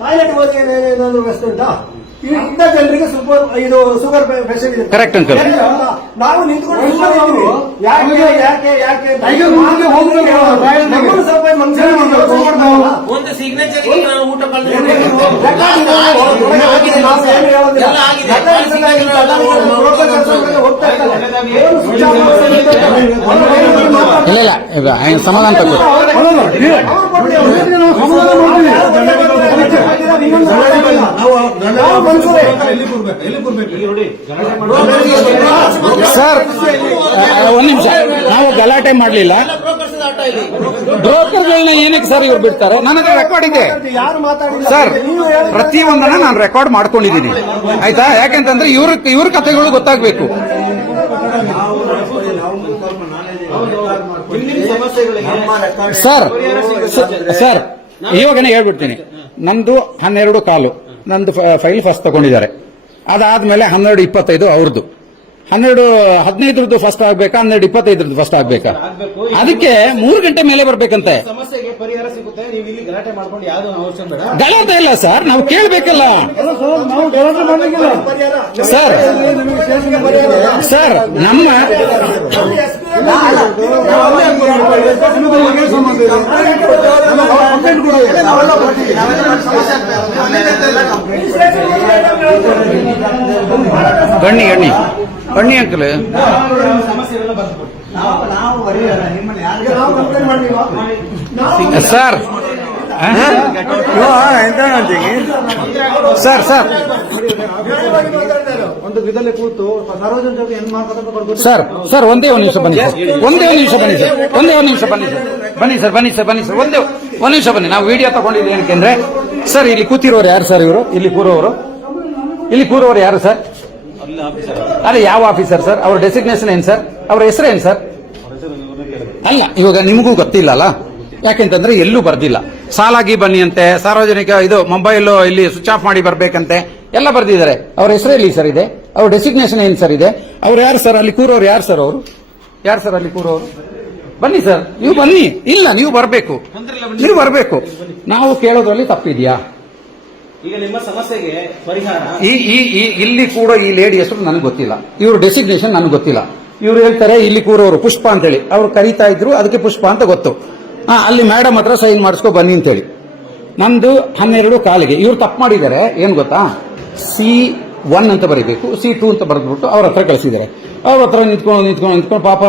ಟಾಯ್ಲೆಟ್ ಹೋಗಿ ಏನಾದ್ರು ವ್ಯವಸ್ಥೆ ಉಂಟಾ? ಈ ಇಂಥ ಜನರಿಗೆ ಸೂಪರ್ ಇದು ಶುಗರ್ ಪೇಷಂಟ್ ಇದೆ. ಕರೆಕ್ಟ್. ಅಂತ ನಾವು ನಿಂತ್ಕೊಂಡು ಯಾಕೆ ಯಾಕೆ ಯಾಕೆ ಇಲ್ಲ ಇಲ್ಲ ಸಮಾಧಾನ ತಗೋ ಸಮಾಧಾನ ಸರ್ ಒಂದ್ ನಿಮಿಷ. ನಾವು ಗಲಾಟೆ ಮಾಡ್ಲಿಲ್ಲ. ಬ್ರೋಕರ್ಗಳನ್ನ ಏನಕ್ಕೆ ಸರ್ ಇವ್ರು ಬಿಡ್ತಾರೆ? ನನಗೆ ರೆಕಾರ್ಡ್ ಇದೆ. ಸರ್, ಪ್ರತಿಯೊಂದನ್ನ ನಾನು ರೆಕಾರ್ಡ್ ಮಾಡ್ಕೊಂಡಿದ್ದೀನಿ. ಆಯ್ತಾ? ಯಾಕೆಂತಂದ್ರೆ ಇವ್ರ ಇವ್ರ ಕಥೆಗಳು ಗೊತ್ತಾಗ್ಬೇಕು. ಸರ್ ಸರ್, ಇವಾಗನೇ ಹೇಳ್ಬಿಡ್ತೀನಿ. ನಂದು ಹನ್ನೆರಡು ಕಾಲು. ನಂದು ಫೈಲ್ ಫಸ್ಟ್ ತಗೊಂಡಿದ್ದಾರೆ. ಅದಾದ್ಮೇಲೆ ಹನ್ನೆರಡು ಇಪ್ಪತ್ತೈದು ಅವ್ರದ್ದು ಹನ್ನೆರಡು ಹದಿನೈದರದ್ದು ಫಸ್ಟ್ ಆಗ್ಬೇಕಾ ಹನ್ನೆರಡು ಇಪ್ಪತ್ತೈದರದ್ದು ಫಸ್ಟ್ ಆಗ್ಬೇಕಾ? ಅದಕ್ಕೆ ಮೂರು ಗಂಟೆ ಮೇಲೆ ಬರ್ಬೇಕಂತೆ. ಸಮಸ್ಯೆಗೆ ಪರಿಹಾರ ಸಿಗುತ್ತೆ. ನೀವು ಇಲ್ಲಿ ಗಲಾಟೆ ಮಾಡ್ಕೊಂಡು ಯಾವ್ದು ಅವಶ್ಯ ಬೇಡ. ಗಲಾಟೆ ಇಲ್ಲ ಸರ್ ನಾವು ಕೇಳಬೇಕಲ್ಲ. ನಾವು ಗಲಾಟೆ ಮಾಡ್ಲಿಕ್ಕಿಲ್ಲ ಸರ್. ಸರ್ ನಮ್ಮ ಬನ್ನಿ ಸಂಬಂಧ ಗಣ್ಣಿ ಅಂಕಲ್. ಸರ್. Sir sir. ಒಂದು ವಿಧದಲ್ಲಿ ಕೂತು ಸಾರ್ವಜನಿಕರಿಗೆ ಏನ್ ಮಾತಾಡೋದು ಬರ್ಬೋದು ಸರ್ ಸರ್ ಒಂದೇ ಒಂದು ನಿಮಿಷ ಬನ್ನಿ ಸರ್. ಒಂದೇ ಒಂದು ನಿಮಿಷ ಬನ್ನಿ ಸರ್. ಒಂದೇ ಒಂದು ನಿಮಿಷ ಬನ್ನಿ ಸರ್. ಬನ್ನಿ ಸರ್ ಬನ್ನಿ ಸರ್ ಬನ್ನಿ ಸರ್. ಒಂದೇ ಒಂದು ನಿಮಿಷ ಬನ್ನಿ. ನಾವು ವಿಡಿಯೋ ತಗೊಂಡಿದ್ದೀವಿ ಏನಕ್ಕೆ ಸರ್ ಇಲ್ಲಿ ಕೂತಿರೋರು ಯಾರು ಸರ್ ಇವರು? ಇಲ್ಲಿ ಕೂರೋರು? ಇಲ್ಲಿ ಕೂರೋರು ಯಾರು ಸರ್? ಅದೇ ಯಾವ ಆಫೀಸರ್ ಸರ್ ಅವ್ರ ಡೆಸಿಗ್ನೇಷನ್ ಏನ್ ಸರ್ ಅವ್ರ ಹೆಸರು ಏನ್ ಸರ್ ಅಲ್ಲ ಇವಾಗ ನಿಮಗೂ ಗೊತ್ತಿಲ್ಲ ಅಲ್ಲ ಯಾಕೆಂತಂದ್ರೆ ಎಲ್ಲೂ ಬರ್ದಿಲ್ಲ. ಸಾಲಾಗಿ ಬನ್ನಿ ಅಂತೆ ಸಾರ್ವಜನಿಕ ಇದು ಮೊಬೈಲ್ ಇಲ್ಲಿ ಸ್ವಿಚ್ ಆಫ್ ಮಾಡಿ ಬರ್ಬೇಕಂತೆ ಎಲ್ಲ ಬರ್ದಿದ್ದಾರೆ. ಅವ್ರ ಹೆಸರು ಎಲ್ಲಿ ಸರ್ ಇದೆ? ಅವ್ರ ಡೆಸಿಗ್ನೇಷನ್ ಏನ್ ಸರ್ ಇದೆ? ಅವ್ರು ಯಾರು ಸರ್ ಅಲ್ಲಿ ಕೂರೋರು ಯಾರು ಸರ್ ಅವರು? ಯಾರು ಸರ್ ಅಲ್ಲಿ ಕೂರೋರು? ಬನ್ನಿ ಸರ್ ನೀವು ಬನ್ನಿ. ಇಲ್ಲ ನೀವು ಬರಬೇಕು. ನೀವು ಬರಬೇಕು. ನಾವು ಕೇಳೋದ್ರಲ್ಲಿ ತಪ್ಪಿದ್ಯಾ? ನಿಮ್ಮ ಈ ಈ ಇಲ್ಲಿ ಕೂಡ ಈ ಲೇಡಿ ಹೆಸರು ನನಗೆ ಗೊತ್ತಿಲ್ಲ. ಇವ್ರ ಡೆಸಿಗ್ನೇಷನ್ ನನಗೆ ಗೊತ್ತಿಲ್ಲ. ಇವ್ರು ಹೇಳ್ತಾರೆ, ಇಲ್ಲಿ ಕೂರೋರು ಪುಷ್ಪ ಅಂತೇಳಿ. ಅವ್ರು ಕರೀತಾ ಇದ್ರು, ಅದಕ್ಕೆ ಪುಷ್ಪ ಅಂತ ಗೊತ್ತು. ಅಲ್ಲಿ ಮೇಡಮ್ ಹತ್ರ ಸೈನ್ ಮಾಡಿಸ್ಕೊ ಬನ್ನಿ ಅಂತೇಳಿ. ನಂದು ಹನ್ನೆರಡು ಕಾಲಿಗೆ. ಇವ್ರು ತಪ್ಪು ಮಾಡಿದ್ದಾರೆ. ಏನ್ ಗೊತ್ತಾ? ಸಿ ಒನ್ ಅಂತ ಬರೀಬೇಕು ಸಿ ಟು ಅಂತ ಬರೆದ್ಬಿಟ್ಟು ಅವ್ರ ಹತ್ರ ಕಳಿಸಿದ್ದಾರೆ. ಅವ್ರ ಹತ್ರ ನಿಂತ್ಕೊಂಡು ನಿಂತ್ಕೊಂಡು ನಿಂತ್ಕೊಂಡು ಪಾಪ,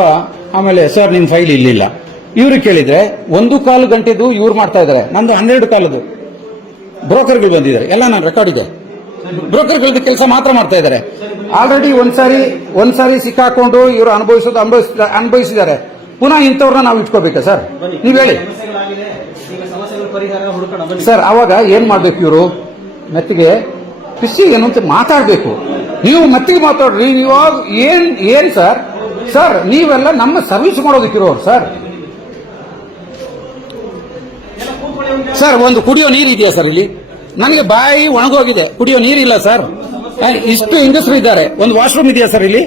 ಆಮೇಲೆ ಸರ್ ನಿಮ್ ಫೈಲ್ ಇಲ್ಲಿಲ್ಲ. ಇವ್ರಿಗೆ ಕೇಳಿದ್ರೆ, ಒಂದು ಕಾಲು ಗಂಟೆದು ಇವ್ರು ಮಾಡ್ತಾ ಇದ್ದಾರೆ. ನಂದು ಹನ್ನೆರಡು ಕಾಲದು. ಬ್ರೋಕರ್ಗಳು ಬಂದಿದ್ದಾರೆ. ಎಲ್ಲ ನಾನು ರೆಕಾರ್ಡ್ ಇದೆ. ಬ್ರೋಕರ್ಗಳದ್ದು ಕೆಲಸ ಮಾತ್ರ ಮಾಡ್ತಾ ಇದ್ದಾರೆ. ಆಲ್ರೆಡಿ ಒಂದ್ಸಾರಿ ಒಂದ್ಸಾರಿ ಸಿಕ್ಕಾಕೊಂಡು ಇವರು ಅನುಭವಿಸೋದು ಅನುಭವಿಸ ಅನುಭವಿಸಿದ್ದಾರೆ. ಪುನಃ ಇಂಥವ್ರನ್ನ ನಾವು ಇಟ್ಕೋಬೇಕಾ ಸರ್? ನೀವು ಹೇಳಿ. ಸರ್ ಅವಾಗ ಏನ್ ಮಾಡ್ಬೇಕು ಇವರು? ಮೆತ್ತಿಗೆ ಕೃಷಿ ಏನು ಅಂತ ಮಾತಾಡ್ಬೇಕು. ನೀವು ಮೆತ್ತಿಗೆ ಮಾತಾಡ್ರಿ ನೀವು ಏನ್ ಏನ್ ಸರ್? ಸರ್ ನೀವೆಲ್ಲ ನಮ್ಮ ಸರ್ವಿಸ್ ಮಾಡೋದಕ್ಕಿರೋರು ಸರ್. ಸರ್ ಒಂದು ಕುಡಿಯೋ ನೀರು ಇದೆಯಾ ಸರ್ ಇಲ್ಲಿ? ನನಗೆ ಬಾಯಿ ಒಣಗೋಗಿದೆ. ಕುಡಿಯೋ ನೀರಿಲ್ಲ ಸರ್ ಇಷ್ಟು ಇಂಡಸ್ಟ್ರಿ ಇದ್ದಾರೆ. ಒಂದು ವಾಶ್ರೂಮ್ ಇದೆಯಾ ಸರ್ ಇಲ್ಲಿ?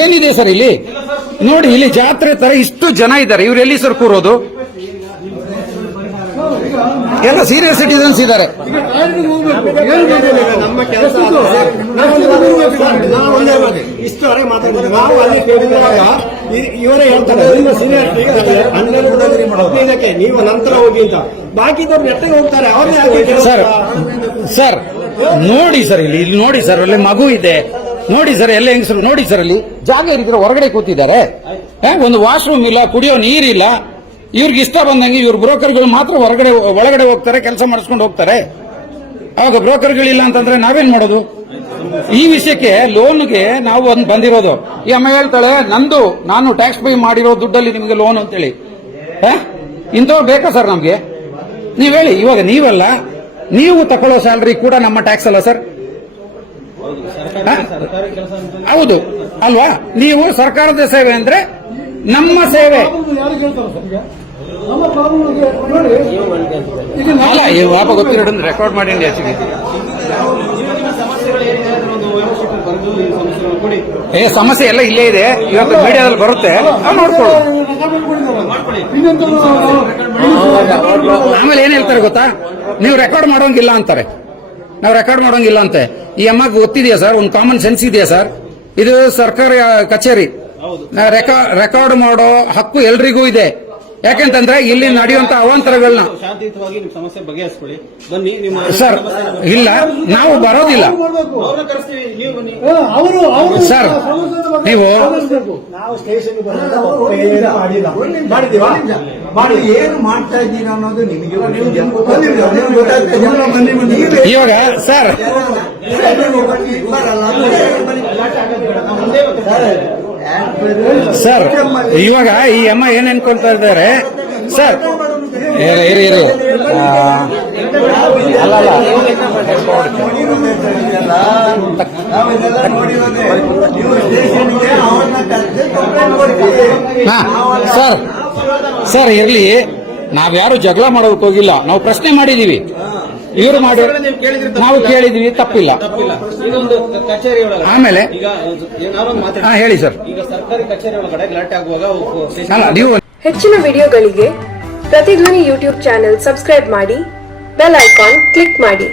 ಏನಿದೆ ಸರ್ ಇಲ್ಲಿ? ನೋಡಿ, ಇಲ್ಲಿ ಜಾತ್ರೆ ತರ ಇಷ್ಟು ಜನ ಇದ್ದಾರೆ. ಇವ್ರು ಎಲ್ಲಿ ಸರ್ ಕೂರೋದು? ಎಲ್ಲ ಸೀನಿಯರ್ ಸಿಟಿಸನ್ಸ್ ಇದ್ದಾರೆ. ಇಷ್ಟುವರೆಗೆ ಮಾತಾಡಿದ್ವಿ ನಾವು ಅಲ್ಲಿ ಕೇಳಿದಾಗ ಇವರೇ ಹೇಳ್ತಾರೆ ನೀವು ನಂತರ ಹೋಗಿ ಅಂತ ಬಾಕಿದವ್ರು ನೆಟ್ಟಗೆ ಹೋಗ್ತಾರೆ ಯಾಕೆ ಸರ್ ಸರ್ ನೋಡಿ ಸರ್ ಇಲ್ಲಿ ಇಲ್ಲಿ ನೋಡಿ ಸರ್ ಅಲ್ಲಿ ಮಗು ಇದೆ. ನೋಡಿ ಸರ್ ಎಲ್ಲ ಹೆಂಗಸರು, ನೋಡಿ ಸರ್ ಅಲ್ಲಿ ಜಾಗ ಇರಿದ್ರೆ ಹೊರಗಡೆ ಕೂತಿದ್ದಾರೆ. ಒಂದು ವಾಶ್ರೂಮ್ ಇಲ್ಲ, ಕುಡಿಯೋ ನೀರಿಲ್ಲ. ಇವ್ರಿಗೆ ಇಷ್ಟ ಬಂದಂಗೆ ಇವ್ರ ಬ್ರೋಕರ್ಗಳು ಮಾತ್ರ ಹೊರಗಡೆ ಒಳಗಡೆ ಹೋಗ್ತಾರೆ, ಕೆಲಸ ಮಾಡಿಸ್ಕೊಂಡು ಹೋಗ್ತಾರೆ. ಅವಾಗ ಬ್ರೋಕರ್ಗಳಿಲ್ಲ ಅಂತಂದ್ರೆ ನಾವೇನ್ ಮಾಡೋದು? ಈ ವಿಷಯಕ್ಕೆ ಲೋನ್ಗೆ ನಾವು ಒಂದು ಬಂದಿರೋದು. ಈ ಅಮ್ಮ ಹೇಳ್ತಾಳೆ, ನಂದು, ನಾನು ಟ್ಯಾಕ್ಸ್ ಪೇ ಮಾಡಿರೋ ದುಡ್ಡಲ್ಲಿ ನಿಮಗೆ ಲೋನ್ ಅಂತೇಳಿ. ಹೇಳಿ ಇಂಥವ್ರು ಬೇಕಾ ಸರ್ ನಮ್ಗೆ? ನೀವ್ ಹೇಳಿ, ಇವಾಗ ನೀವಲ್ಲ, ನೀವು ತಕೊಳ್ಳೋ ಸ್ಯಾಲ್ರಿ ಕೂಡ ನಮ್ಮ ಟ್ಯಾಕ್ಸ್ ಅಲ್ಲ ಸರ್? ಹೌದು. ಅಲ್ವಾ? ನೀವು ಸರ್ಕಾರದ ಸೇವೆ ಅಂದ್ರೆ ನಮ್ಮ ಸೇವೆ. ಅಲ್ಲ ರೆಕಾರ್ಡ್ ಮಾಡಿ ಹೆಚ್ಚಿಗೆ ಏ ಸಮಸ್ಯೆ ಎಲ್ಲ ಇಲ್ಲೇ ಇದೆ ಇವತ್ತು ಮೀಡಿಯಾದಲ್ಲಿ ಬರುತ್ತೆ ಇನ್ನೊಂದು ಆಮೇಲೆ ಏನ್ ಹೇಳ್ತಾರೆ ಗೊತ್ತಾ ನೀವು ರೆಕಾರ್ಡ್ ಮಾಡೋಂಗಿಲ್ಲ ಅಂತಾರೆ ನಾವು ರೆಕಾರ್ಡ್ ಮಾಡೋಂಗಿಲ್ಲ ಅಂತೆ ಈ ಅಮ್ಮ ಗೊತ್ತಿದೆಯಾ ಸರ್ ಒಂದು ಕಾಮನ್ ಸೆನ್ಸ್ ಇದೆಯಾ ಸರ್ ಇದು ಸರ್ಕಾರಿ ಕಚೇರಿ ರೆಕಾರ್ಡ್ ಮಾಡೋ ಹಕ್ಕು ಎಲ್ರಿಗೂ ಇದೆ ಯಾಕೆಂತಂದ್ರೆ ಇಲ್ಲಿ ನಡೆಯುವಂತ ಅವಾಂತರಗಳನ್ನ ಶಾಂತಿಯುತವಾಗಿ ನಿಮ್ಮ ಸಮಸ್ಯೆ ಬಗೆಹರಿಸ್ಕೊಳ್ಳಿ. ಬನ್ನಿ ನಿಮ್ಮ ಸರ್ ಇಲ್ಲ ನಾವು ಬರೋದಿಲ್ಲ. ಅವ್ರನ್ನ ಕರೆಸ್ತೀವಿ ನೀವು ಬನ್ನಿ. ಅವರು ಅವರು ಸರ್ ನೀವು ನಾವು ಸ್ಟೇಷನ್ ಬಂದಾಗ ಮಾಡಿಲ್ಲ. ಮಾಡಿದೀವಾ ಮಾಡಿ ಏನು ಮಾಡ್ತಾ ಇದ್ದೀರಾ ಅನ್ನೋದು ನಿಮಗೆ? ಇವಾಗ ಸರ್. ಬರಲ್ಲ. ಸರ್ ಇವಾಗ ಈ ಅಮ್ಮ ಏನ್ ಅನ್ಕೊಳ್ತಾ ಇದ್ದಾರೆ? ಸರ್ ಇರಿ ಇರಿ ಇರಿ. ಆ, ಅಲ್ಲ ಅಲ್ಲ. ಸರ್ ಸರ್ ಇರ್ಲಿ. ನಾವ್ಯಾರು ಜಗಳ ಮಾಡೋದಕ್ಕೆ ಹೋಗಿಲ್ಲ ನಾವು ಪ್ರಶ್ನೆ ಮಾಡಿದೀವಿ. ಇವರು ಮಾಡಿ ನಾವು ಕೇಳಿದ್ವಿ ತಪ್ಪಿಲ್ಲ. ಆಮೇಲೆ? ಹೇಳಿ ಸರ್. ಹೆಚ್ಚಿನ ವಿಡಿಯೋಗಳಿಗೆ ಪ್ರತಿಧ್ವನಿ ಯೂಟ್ಯೂಬ್ ಚಾನೆಲ್ ಸಬ್ಸ್ಕ್ರೈಬ್ ಮಾಡಿ ಬೆಲ್ ಐಕಾನ್ ಕ್ಲಿಕ್ ಮಾಡಿ.